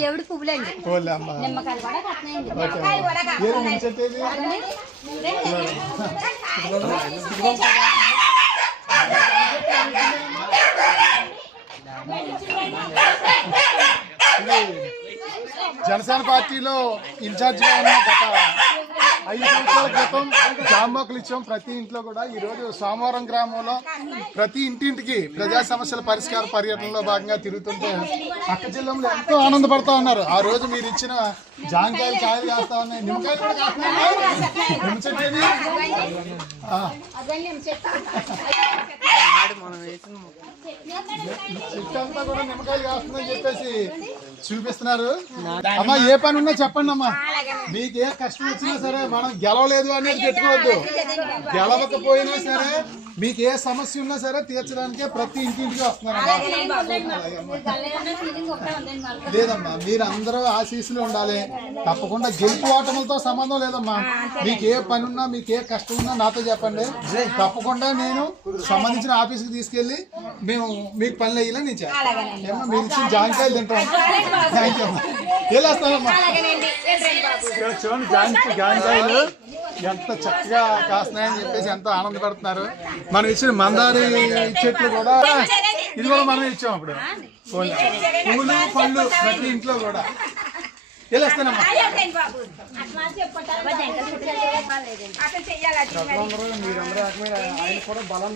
దేవుడి పువ్వులండి. నిమ్మకాయలు కూడా కట్టినాయండి. జనసేన పార్టీలో ఇన్ఛార్జిగా ఉన్న గత 5 సంవత్సరాల క్రితం జాంబోకులు ఇచ్చాం ప్రతి ఇంట్లో కూడా. ఈరోజు సోమవారం గ్రామంలో ప్రతి ఇంటింటికి ప్రజా సమస్యల పరిష్కార పర్యటనలో భాగంగా తిరుగుతుంటే అక్క జిల్లాలో ఎంతో ఆనందపడతా ఉన్నారు. ఆ రోజు మీరు ఇచ్చిన జాంకాయలు కాయలు కాస్తా ఉన్నాయి, నిమ్మకాయలు కూడా కాస్తున్నాయి. చెట్టంతా కూడా నిమ్మకాయలు కాస్తుందని చెప్పేసి చూపిస్తున్నారు. అమ్మా ఏ పని ఉన్నా చెప్పండి అమ్మా. మీకు ఏ కష్టం వచ్చినా సరే మనం గెలవలేదు అనేది పెట్టుకోవద్దు. గెలవకపోయినా సరే మీకు ఏ సమస్య ఉన్నా సరే తీర్చడానికే ప్రతి ఇంటింటికి వస్తున్నారు. లేదమ్మా, మీరు అందరూ ఆశీస్సులు ఉండాలి. తప్పకుండా గెలుపు ఓటములతో సంబంధం లేదమ్మా. మీకు ఏ పని ఉన్నా మీకు ఏ కష్టం ఉన్నా నాతో చెప్పండి. తప్పకుండా నేను సంబంధించిన ఆఫీస్కి తీసుకెళ్ళి మేము మీకు పనులు అయ్యేలా నేను చేస్తాను. మీరు ఇచ్చిన జాంకాయలు తింటాం. థ్యాంక్ యూ అమ్మా. వెళ్ళొస్తానమ్మా. చూడండి జాంకాయలు ఎంత చక్కగా కాస్తున్నాయని చెప్పేసి ఎంతో ఆనందపడుతున్నారు. మనం ఇచ్చిన మందారి చెట్లు కూడా ఇది కూడా మనం ఇచ్చాం. అప్పుడు పూలు పళ్ళు ప్రతి ఇంట్లో కూడా. వెళ్ళొస్తానమ్మా. మీరందరూ ఆయన కూడా బలం